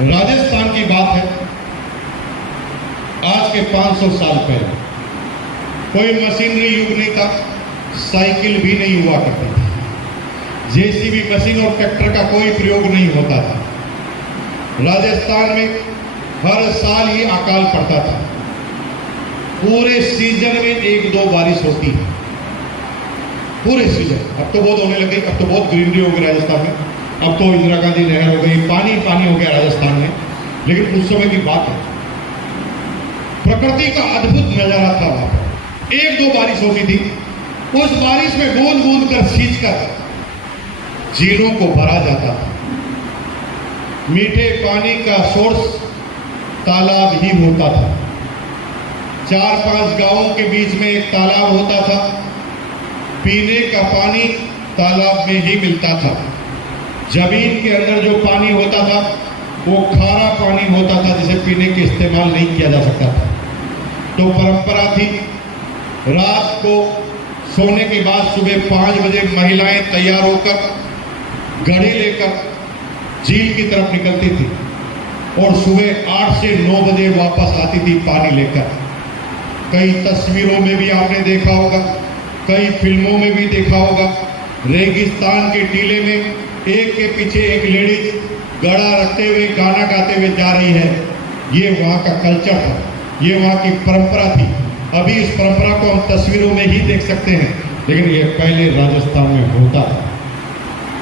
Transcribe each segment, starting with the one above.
राजस्थान की बात है। आज के 500 साल पहले कोई मशीनरी युग नहीं था, साइकिल भी नहीं हुआ करती थी, जेसीबी मशीन और ट्रैक्टर का कोई प्रयोग नहीं होता था। राजस्थान में हर साल ही अकाल पड़ता था। पूरे सीजन में 1-2 बारिश होती है, पूरे सीजन। अब तो बहुत होने लगी, अब तो बहुत ग्रीनरी हो गई राजस्थान में, अब तो इंदिरा गांधी नहर हो गई, पानी पानी हो गया राजस्थान में। लेकिन उस समय की बात है, प्रकृति का अद्भुत नजारा था वहां पर। 1-2 बारिश होती थी, उस बारिश में बूंद बूंद कर सींचकर झीलों को भरा जाता था। मीठे पानी का सोर्स तालाब ही होता था। 4-5 गांवों के बीच में एक तालाब होता था। पीने का पानी तालाब में ही मिलता था। जमीन के अंदर जो पानी होता था वो खारा पानी होता था, जिसे पीने के इस्तेमाल नहीं किया जा सकता था। तो परंपरा थी, रात को सोने के बाद सुबह 5 बजे महिलाएं तैयार होकर घड़ी लेकर झील की तरफ निकलती थी और सुबह 8 से 9 बजे वापस आती थी पानी लेकर। कई तस्वीरों में भी आपने देखा होगा, कई फिल्मों में भी देखा होगा, रेगिस्तान के टीले में एक के पीछे एक लेडीज घड़ा रखते हुए गाना गाते हुए जा रही है। ये वहाँ का कल्चर था, ये वहाँ की परंपरा थी। अभी इस परंपरा को हम तस्वीरों में ही देख सकते हैं, लेकिन ये पहले राजस्थान में होता था।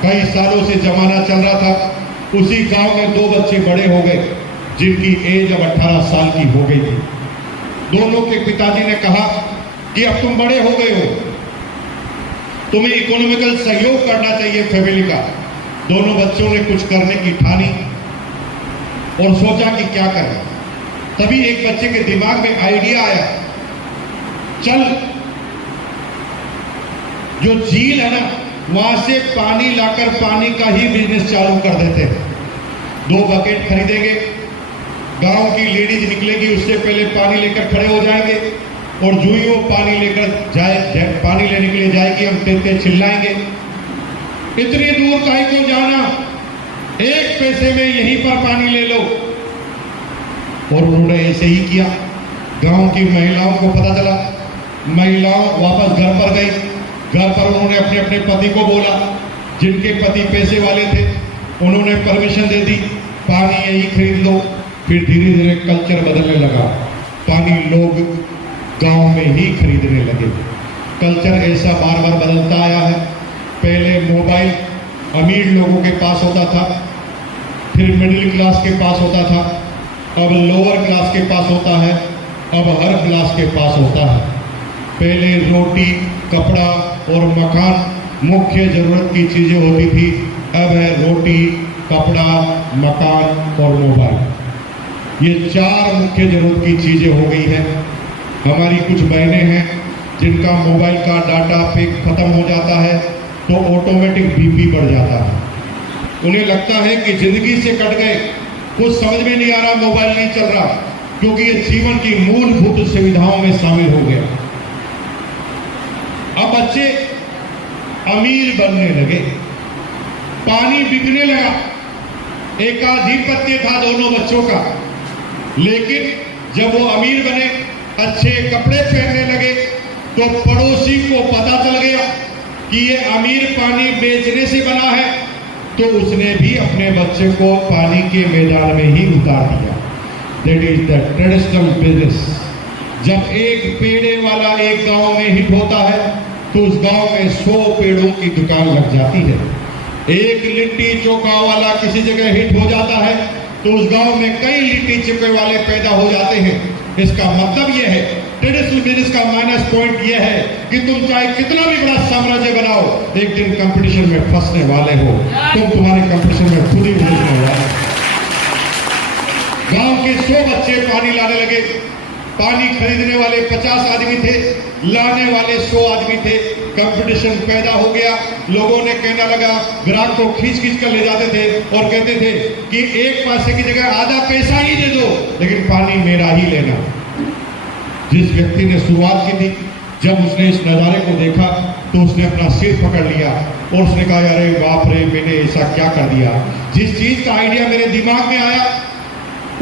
कई सालों से जमाना चल रहा था। उसी गांव में 2 बच्चे बड़े हो गए, जिनकी एज अब 18 साल की हो गई थी। दोनों के पिताजी ने कहा कि अब तुम बड़े हो गए हो, तुम्हें इकोनॉमिकल सहयोग करना चाहिए फैमिली का। दोनों बच्चों ने कुछ करने की ठानी और सोचा कि क्या करें। तभी एक बच्चे के दिमाग में आइडिया आया, चल जो झील है ना, वहां से पानी लाकर पानी का ही बिजनेस चालू कर देते हैं। 2 बकेट खरीदेंगे, गांव की लेडीज निकलेगी, उससे पहले पानी लेकर खड़े हो जाएंगे और जो ही वो पानी लेकर पानी लेने के लिए जाएगी, हम तेज चिल्लाएंगे, इतनी दूर काहे क्यों जाना, 1 पैसे में यहीं पर पानी ले लो। और उन्होंने ऐसे ही किया। गांव की महिलाओं को पता चला, महिलाओं वापस घर पर गई। घर पर उन्होंने अपने अपने पति को बोला, जिनके पति पैसे वाले थे उन्होंने परमिशन दे दी, पानी यही खरीद लो। फिर धीरे धीरे कल्चर बदलने लगा, पानी लोग गांव में ही खरीदने लगे। कल्चर ऐसा बार बार बदलता आया है। पहले मोबाइल अमीर लोगों के पास होता था, फिर मिडिल क्लास के पास होता था, अब लोअर क्लास के पास होता है, अब हर क्लास के पास होता है। पहले रोटी, कपड़ा और मकान मुख्य जरूरत की चीजें होती थी, अब है रोटी, कपड़ा, मकान और मोबाइल। ये 4 मुख्य जरूरत की चीजें हो गई हैं। हमारी कुछ बहनें हैं जिनका मोबाइल का डाटा पैक खत्म हो जाता है तो ऑटोमेटिक बीपी बढ़ जाता है। उन्हें लगता है कि जिंदगी से कट गए, कुछ समझ में नहीं आ रहा, मोबाइल नहीं चल रहा, क्योंकि ये जीवन की मूलभूत सुविधाओं में शामिल हो गया। अब बच्चे अमीर बनने लगे, पानी बिकने लगा। एकाधिपत्य था दोनों बच्चों का, लेकिन जब वो अमीर बने, अच्छे कपड़े पहनने लगे, तो पड़ोसी को पता चल गया कि ये अमीर पानी बेचने से बना है, तो उसने भी अपने बच्चे को पानी के मैदान में ही उतार दिया। That is the traditional business. जब एक पेड़े वाला एक गांव में हिट होता है, तो उस गांव में 100 पेड़ों की दुकान लग जाती है। एक लिट्टी चोखा वाला किसी जगह हिट हो जाता है, तो उस गांव में कई लिट्टी चोखे वाले पैदा हो जाते हैं। इसका मतलब यह है, ट्रेडिशनल बिजनेस का माइनस पॉइंट यह है कि तुम चाहे कितना भी बड़ा साम्राज्य बनाओ, एक दिन कंपटीशन में फंसने वाले हो। तुम तुम्हारे कंपटीशन में खुद ही फंसने वाले हो। गांव के 100 बच्चे पानी लाने लगे। पानी खरीदने वाले 50 आदमी थे, लाने वाले 100 आदमी थे। कंपटीशन पैदा हो गया। लोगों ने कहना लगा, ग्राहक को खींच खींच कर ले जाते थे और कहते थे कि 1 पैसे की जगह आधा पैसा ही दे दो, लेकिन पानी मेरा ही लेना। जिस व्यक्ति ने शुरुआत की थी जब उसने इस नज़ारे को देखा तो उसने अपना सिर पकड़ लिया और उसने कहा, अरे बाप रे, मैंने ऐसा क्या कर दिया। जिस चीज का आइडिया मेरे दिमाग में आया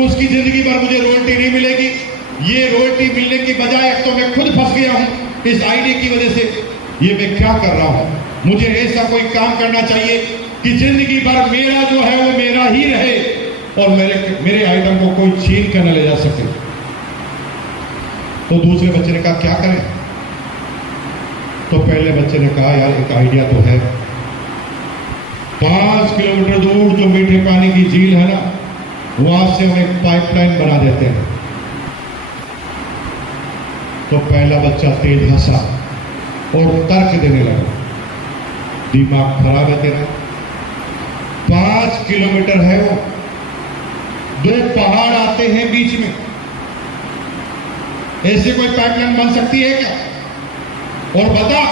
उसकी जिंदगी भर मुझे रॉयल्टी नहीं मिलेगी। ये रॉयल्टी मिलने की बजाय एक तो मैं खुद फंस गया हूं इस आइडिया की वजह से। ये मैं क्या कर रहा हूं? मुझे ऐसा कोई काम करना चाहिए कि जिंदगी भर मेरा जो है वो मेरा ही रहे और मेरे आइटम को कोई छीन कर न ले जा सके। तो दूसरे बच्चे ने कहा, क्या करें? तो पहले बच्चे ने कहा, यार एक आइडिया तो है। 5 किलोमीटर दूर जो मीठे पानी की झील है ना, वहां से हम एक पाइपलाइन बना देते हैं। तो पहला बच्चा तेज हंसा और तर्क देने लगा, दिमाग खराब है तेरा? 5 किलोमीटर है वो, 2 पहाड़ आते हैं बीच में, ऐसे कोई पाइपलाइन बन सकती है क्या? और बता,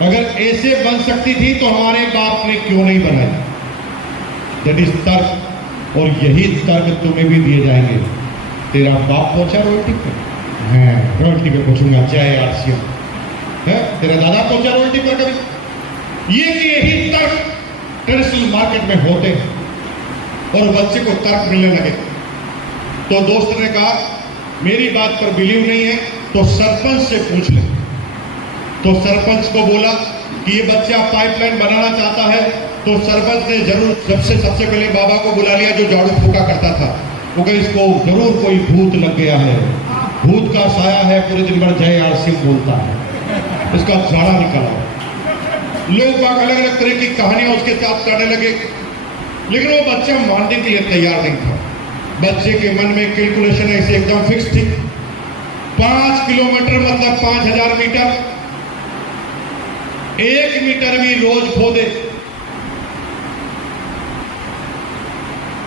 अगर ऐसे बन सकती थी तो हमारे बाप ने क्यों नहीं बनाई? दैट इज तर्क, और यही तर्क तुम्हें भी दिए जाएंगे। तेरा बाप पहुंचा रॉयल्टी पे? हाँ, रॉयल्टी पे पहुंचूंगा, जय आरसीएम। है तेरा दादा पहुंचा रॉयल्टी पर कभी? यही तर्क ट्रेडिशनल मार्केट में होते हैं और बच्चे को तर्क मिलने लगे। तो दोस्त ने कहा, मेरी बात पर बिलीव नहीं है तो सरपंच से पूछ ले। तो सरपंच को बोला कि ये बच्चा पाइपलाइन बनाना चाहता है। तो सरपंच ने जरूर सबसे पहले बाबा को बुला लिया जो झाड़ू फूका करता था। वो कहा, इसको जरूर कोई भूत लग गया है, भूत का साया है, पूरे दिन भर जय आरसीएम बोलता है, इसका झाड़ा निकाला। लोग बाग अलग अलग तरह की कहानियां उसके साथ करने लगे, लेकिन वो बच्चा मानने के लिए तैयार नहीं था। बच्चे के मन में कैलकुलेशन ऐसे एकदम फिक्स थी। 5 किलोमीटर मतलब 5000 मीटर, 1 मीटर भी रोज खोदे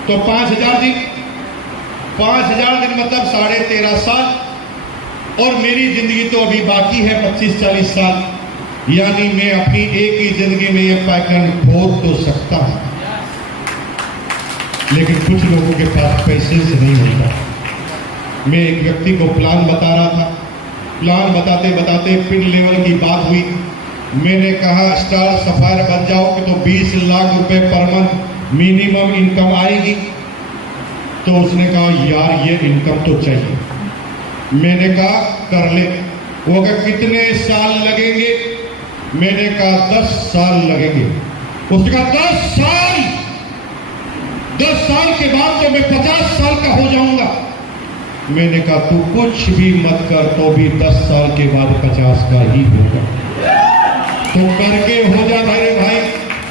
तो 5000 दिन, 5000 दिन मतलब 13.5 साल, और मेरी जिंदगी तो अभी बाकी है 25-40 साल। यानी मैं अपनी एक ही जिंदगी में ये पाइपलाइन खोद तो सकता हूं, लेकिन कुछ लोगों के पास पैसे से नहीं होता। मैं एक व्यक्ति को प्लान बता रहा था, प्लान बताते बताते पिन लेवल की बात हुई। मैंने कहा, स्टार सफायर बन जाओगे तो 20 लाख रुपए पर मंथ मिनिमम इनकम आएगी। तो उसने कहा, यार ये इनकम तो चाहिए। मैंने कहा, कर ले। वो कहा, कितने साल लगेंगे? मैंने कहा, 10 साल लगेंगे। उसने कहा, 10 साल? 10 साल के बाद तो मैं 50 साल का हो जाऊंगा। मैंने कहा, तू कुछ भी मत कर तो भी 10 साल के बाद 50 का ही होगा। तो करके हो जा मेरे भाई,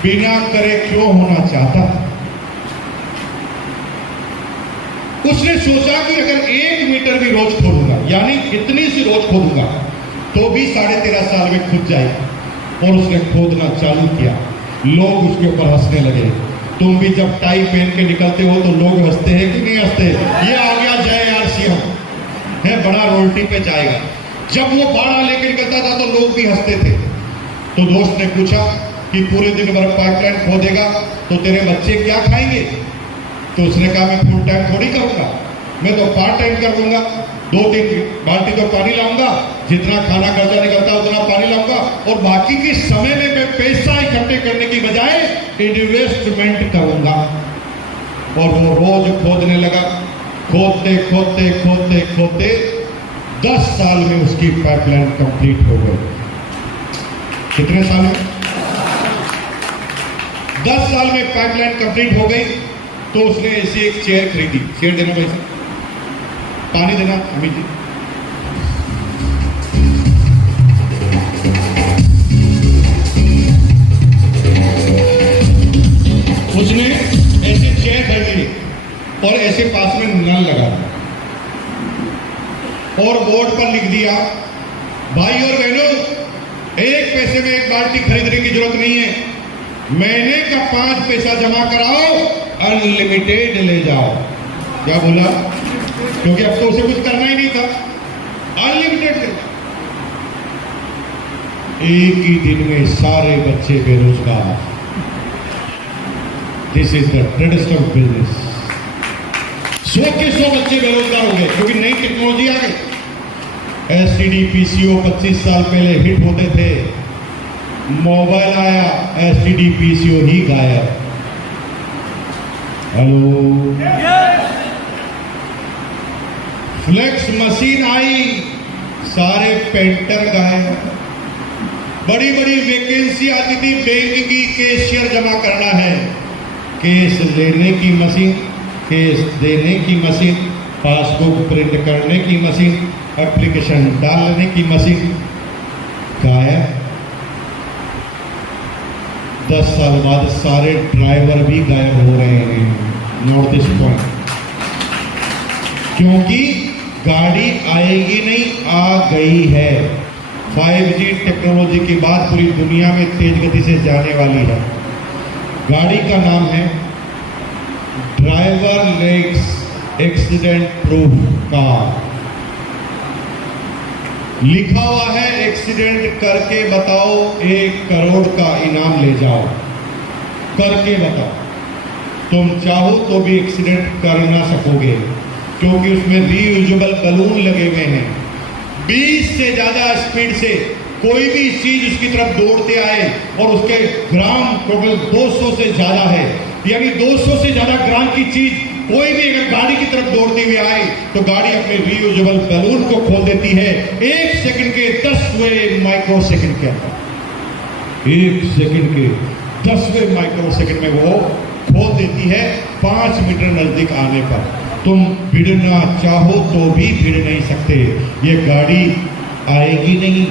बिना करे क्यों होना चाहता? उसने सोचा कि अगर 1 मीटर भी रोज खोदूंगा, यानी इतनी सी रोज खोदूंगा तो भी 13.5 साल में खुद जाएगा। और उसने खोदना चालू किया। लोग उसके ऊपर हंसने लगे। तुम भी जब टाई पहन के निकलते हो तो लोग हंसते हैं कि नहीं हंसते? ये आ गया जय आरसीएम है, बड़ा रॉयल्टी पे जाएगा। जब वो बाड़ा लेके निकलता था तो लोग भी हंसते थे। तो दोस्त ने पूछा कि पूरे दिन भर पाइपलाइन खोदेगा तो तेरे बच्चे क्या खाएंगे? तो उसने कहा, मैं फुल टाइम थोड़ी करूंगा, मैं तो पार्ट टाइम कर दूंगा। 2-3 बाल्टी तो पानी लाऊंगा, जितना खाना खर्चा निकलता उतना पानी लाऊंगा, और बाकी के समय में मैं पैसा इकट्ठे करने की बजाय इन्वेस्टमेंट करूंगा। और वो रोज खोदने लगा। खोदते खोदते खोदते खोदते 10 साल में उसकी पाइपलाइन कंप्लीट हो गई। कितने साल में? 10 साल में पाइपलाइन कंप्लीट हो गई। तो उसने ऐसी एक चेयर खरीदी। चेयर देना भाई, पानी देना अमित जी। उसने ऐसे चेयर खरीदी और ऐसे पास में नल लगा और बोर्ड पर लिख दिया, भाई और बहनों, 1 पैसे में 1 बाल्टी खरीदने की जरूरत नहीं है। महीने का 5 पैसा जमा कराओ, अनलिमिटेड ले जाओ। क्या बोला? क्योंकि अब तो उसे कुछ करना ही नहीं था, अनलिमिटेड ले जाओ। एक ही दिन में सारे बच्चे बेरोजगार। This is the traditional business. 100 के 100 बच्चे बेरोजगार हो गए क्योंकि नई टेक्नोलॉजी आ गई। एसटीडी पीसीओ 25 साल पहले हिट होते थे, मोबाइल आया एसटीडी पीसीओ ही गायब। हेलो, फ्लेक्स मशीन आई, सारे पेंटर गायब। बड़ी बड़ी वैकेंसी आती थी बैंक की, कैशियर जमा करना है, केस लेने की मशीन, केस देने की मशीन, पासबुक प्रिंट करने की मशीन, एप्लीकेशन डालने की मशीन गायब। 10 साल बाद सारे ड्राइवर भी गायब हो रहे हैं। नोट दिस पॉइंट, क्योंकि गाड़ी आएगी नहीं, आ गई है। 5G टेक्नोलॉजी की बात पूरी दुनिया में तेज गति से जाने वाली है। गाड़ी का नाम है ड्राइवरलेस एक्सीडेंट प्रूफ कार। लिखा हुआ है एक्सीडेंट करके बताओ 1 करोड़ का इनाम ले जाओ। करके बताओ, तुम चाहो तो भी एक्सीडेंट कर ना सकोगे, क्योंकि उसमें रीयूजेबल बलून लगे हुए हैं। 20 से ज्यादा स्पीड से कोई भी चीज उसकी तरफ दौड़ते आए और उसके ग्राम टोटल 200 से ज्यादा है, यानी 200 से ज्यादा ग्राम की चीज कोई भी अगर गाड़ी की तरफ दौड़ती हुई आए तो गाड़ी अपने रीयूजेबल बैलून को खोल देती है 1 सेकंड के 10वें माइक्रो सेकंड के अंदर। 1 सेकंड के 10वें माइक्रो सेकंड में वो खोल देती है 5 मीटर नजदीक आने पर। तुम भिड़ना चाहो तो भी भिड़ नहीं सकते। ये गाड़ी आएगी नहीं,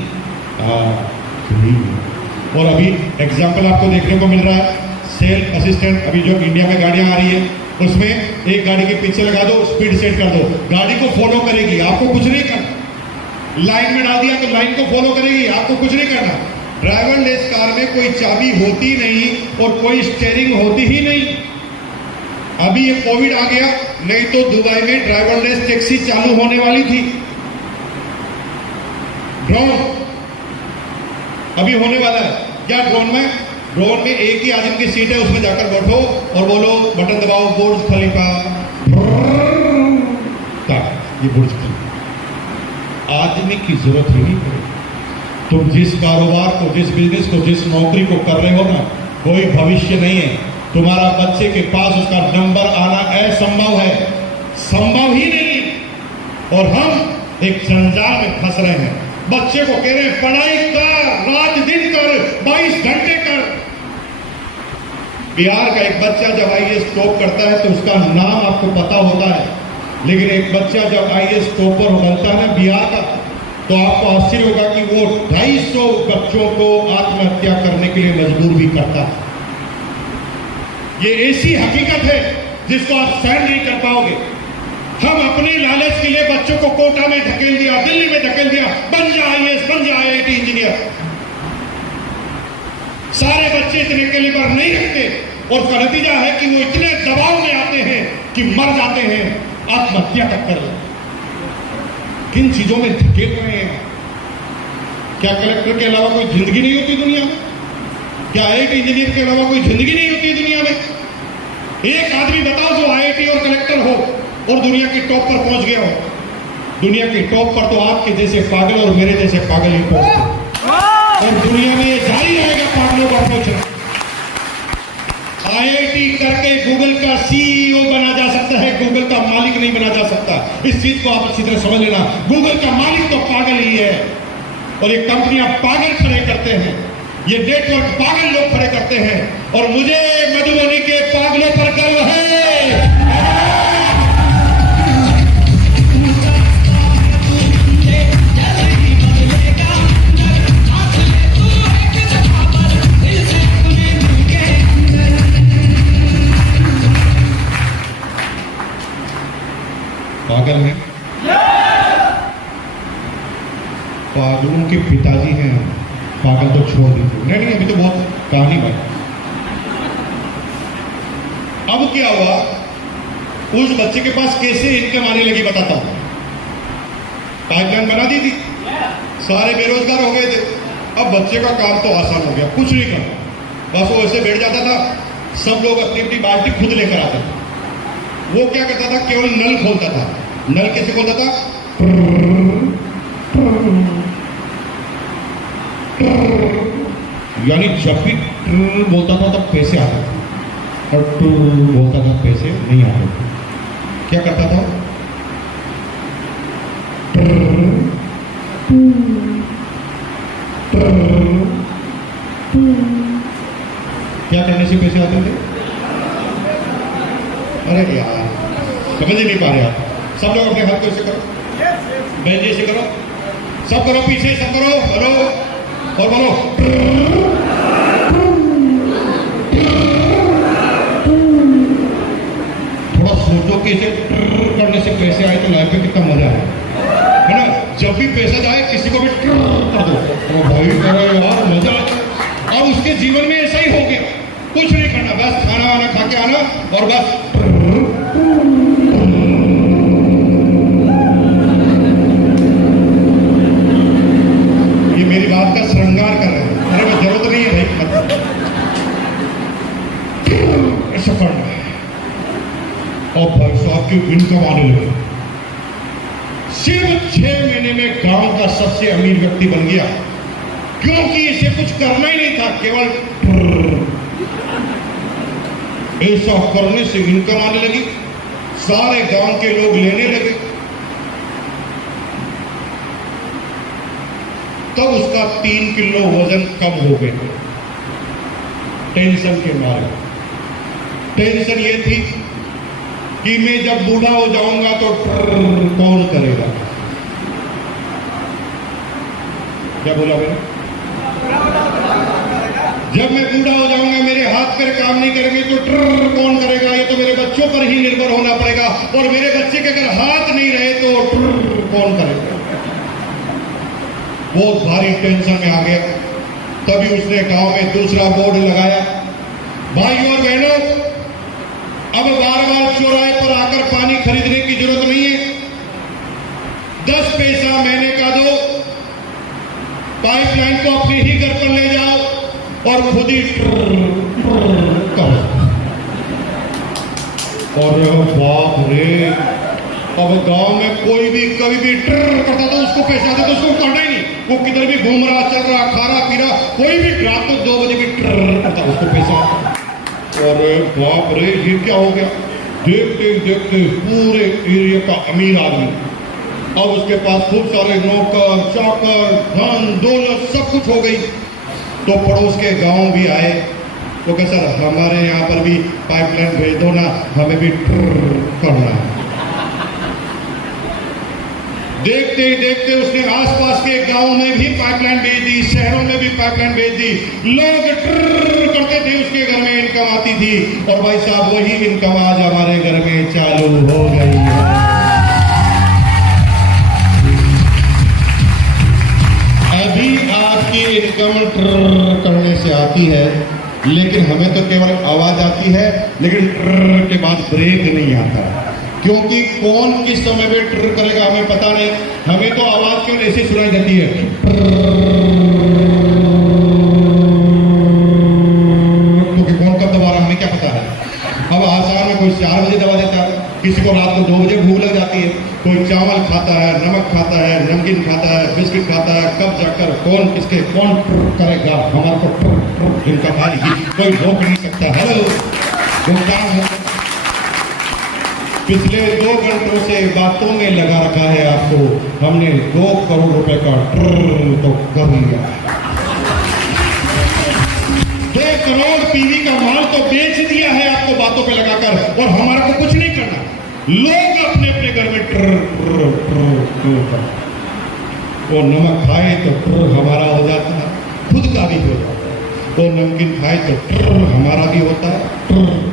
और अभी एग्जाम्पल आपको देखने को मिल रहा है, सेल्फ असिस्टेंट। अभी जो इंडिया में गाड़ियां आ रही है उसमें एक गाड़ी के पीछे लगा दो, स्पीड सेट कर दो, गाड़ी को फॉलो करेगी, आपको कुछ नहीं करना। लाइन में डाल दिया तो लाइन को फॉलो करेगी, आपको कुछ नहीं करना। ड्राइवरलेस कार में कोई चाबी होती नहीं और कोई स्टीयरिंग होती ही नहीं। अभी ये कोविड आ गया, नहीं तो दुबई में ड्राइवरलेस टैक्सी चालू होने वाली थी। ड्रोन अभी होने वाला है। क्या ड्रोन में एक ही आदमी की सीट है, उसमें जाकर बैठो और बोलो, बटन दबाओ, बुर्ज खलीफा। ये बुर्ज खलीफा आदमी की जरूरत ही नहीं पड़ेगी। तुम जिस कारोबार को, जिस बिजनेस को, जिस नौकरी को कर रहे हो ना, कोई भविष्य नहीं है। तुम्हारा बच्चे के पास उसका नंबर आना असंभव है, संभव ही नहीं। और हम एक जंजाल में फंस रहे हैं। बच्चे को कह रहे हैं पढ़ाई कर, रात दिन कर, 22 घंटे कर। बिहार का एक बच्चा जब आईएएस टॉप करता है तो उसका नाम आपको पता होता है, लेकिन एक बच्चा जब आईएएस टॉपर बनता है ना बिहार का, तो आपको आश्चर्य होगा कि वो 250 बच्चों को आत्महत्या करने के लिए मजबूर भी करता है। ये ऐसी हकीकत है जिसको आप सहन नहीं कर पाओगे। हम अपने लालच के लिए बच्चों को कोटा में धकेल दिया, दिल्ली में धकेल दिया, बन जा आईएएस, बन जा आईआईटी इंजीनियर। सारे बच्चे इतने कैलिबर नहीं रखते और उसका नतीजा है कि वो इतने दबाव में आते हैं कि मर जाते हैं, आत्महत्या तक कर लेते। किन चीजों में धकेल रहे हैं? क्या कलेक्टर के अलावा कोई जिंदगी नहीं होती दुनिया में? क्या आईआईटी इंजीनियर के अलावा कोई जिंदगी नहीं होती दुनिया में? एक आदमी बताओ जो आईआईटी और कलेक्टर हो और दुनिया के टॉप पर पहुंच गया हो। दुनिया के टॉप पर तो आपके जैसे पागल और मेरे जैसे पागल ही पहुंचते, और दुनिया में ये जारी रहेगा पागलों पर पहुंचना। आईआईटी करके गूगल का सीईओ बना जा सकता है, गूगल का मालिक नहीं बना जा सकता। इस चीज को आप अच्छी तरह समझ लेना। गूगल का मालिक तो पागल ही है, और ये कंपनियां पागल खड़े करते हैं, ये नेटवर्क पागल लोग खड़े करते हैं, और मुझे मधुबनी के पागलों पर गर्व है। पागल है, पागलों के पिताजी हैं। पागल तो छोड़ दीजिए, नहीं अभी तो बहुत कहानी भाई। अब क्या हुआ, उस बच्चे के पास कैसे इनकम आने लगी बताता हूं। पाइपलाइन बना दी थी, सारे बेरोजगार हो गए थे। अब बच्चे का काम तो आसान हो गया, कुछ नहीं करना, बस वो ऐसे बैठ जाता था। सब लोग अपनी अपनी बाल्टी खुद लेकर आते थे। वो क्या करता था, केवल नल खोलता था। नल कैसे खोलता था? यानी जब भी बोलता था तब पैसे आते थे, और बोलता था पैसे नहीं आते थे। क्या करता था? क्या करने से पैसे आते थे? अरे यार समझ ही नहीं पा रहे आप। सब लोग अपने हाथ को ऐसे करो, बहन जी ऐसे करो, सब करो, पीछे सब करो, बोलो और बोलो। थोड़ा सोचो कि इसे करने से पैसे आए तो लाइफ में कितना मजा है ना? जब भी पैसा जाए किसी को भी कर दो, तो भाई करो यार मजा आए। और उसके जीवन में ऐसा ही हो गया, कुछ नहीं करना, बस खाना वाना खा के आना और बस ये मेरी बात का श्रृंगार कर रहे हैं। अरे मैं जरूरत नहीं है भाई, ऐसा करना है। और भाई साहब की इनकम आने लगे। सिर्फ 6 महीने में गांव का सबसे अमीर व्यक्ति बन गया, क्योंकि इसे कुछ करना ही नहीं था, केवल ऐसा करने से इनकम आने लगी। सारे गांव के लोग लेने लगे। तब उसका 3 किलो वजन कम हो गया, टेंशन के मारे। टेंशन ये थी कि मैं जब बूढ़ा हो जाऊंगा तो कौन करेगा? क्या बोला मैंने? जब मैं बूढ़ा हो जाऊंगा, मेरे हाथ पैर काम नहीं करेंगे तो कौन करेगा? ये तो मेरे बच्चों पर ही निर्भर होना पड़ेगा, और मेरे बच्चे के अगर हाथ नहीं रहे तो कौन करेगा? बहुत भारी टेंशन में आ गया। तभी उसने गांव में दूसरा बोर्ड लगाया, भाई और बहनों, अब बार बार चौराहे पर आकर पानी खरीदने की जरूरत नहीं है। 10 पैसा महीने का दो, पाइपलाइन को अपने ही घर पर ले जाओ और खुद ही करो। और बाप रे, अब गांव में कोई भी कभी भी करता था, उसको पैसे आते तो उसको करना ही नहीं। वो किधर भी घूम रहा, चल रहा, खा रहा, पी रहा, कोई भी रात को 2 बजे भी करता, उसको पैसा आता। और बाप रे, ये क्या हो गया? देखते देखते पूरे एरिया का अमीर आदमी। अब उसके पास खूब सारे नौकर चाकर, धन दौलत सब कुछ हो गई। तो पड़ोस के गांव भी आए, तो कहा सर हमारे यहाँ पर भी पाइपलाइन भेज दो ना, हमें भी करना है। देखते ही देखते उसने आसपास के गांव में भी पाइपलाइन भेज दी, शहरों में भी पाइपलाइन भेज दी। लोग करते थे, उसके घर में इनकम आती थी। और भाई साहब वही इनकम आज हमारे घर में चालू हो गई है। अभी आपकी इनकम करने से आती है, लेकिन हमें तो केवल आवाज आती है, लेकिन के बाद ब्रेक नहीं आता, क्योंकि कौन किस समय में ट्र करेगा हमें पता नहीं। हमें तो आवाज केवल ऐसी सुनाई देती है, क्योंकि कौन कब दबा रहा हमें क्या पता है। अब आसार में कोई 4 बजे दबा देता है, किसी को रात को 2 बजे भूख लग जाती है, कोई चावल खाता है, नमक खाता है, नमकीन खाता है, बिस्किट खाता है। कब जाकर कौन किसके कौन करेगा? हमारे को इनका भारी कोई रोक नहीं सकता। हेलो, वो काम है। पिछले 2 घंटों से बातों में लगा रखा है आपको। हमने 2 करोड़ रुपए का तो कर लिया। 2 करोड़ पीवी का माल तो बेच दिया है आपको बातों पे लगाकर, और हमारा को कुछ नहीं करना। लोग अपने अपने घर में वो नमक खाए तो हमारा हो जाता है, खुद का भी हो जाता है। वो नमकीन खाए तो हमारा भी होता है,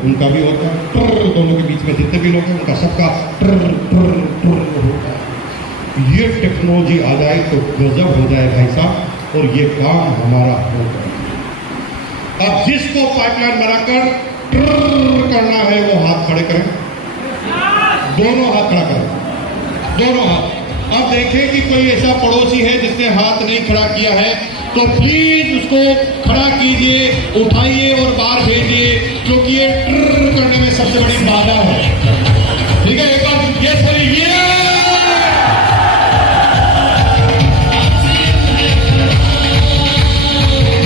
उनका भी होता है। दोनों के बीच में जितने भी लोग हैं उनका सबका होता है। ये टेक्नोलॉजी आ जाए तो गजब हो जाए भाई साहब, और ये काम हमारा हो जाए। अब जिसको पाइपलाइन बनाकर करना है वो हाथ खड़े करें, दोनों हाथ खड़ा करें, दोनों हाथ। अब देखें कि कोई ऐसा पड़ोसी है जिसने हाथ नहीं खड़ा किया है, तो प्लीज उसको खड़ा कीजिए, उठाइए और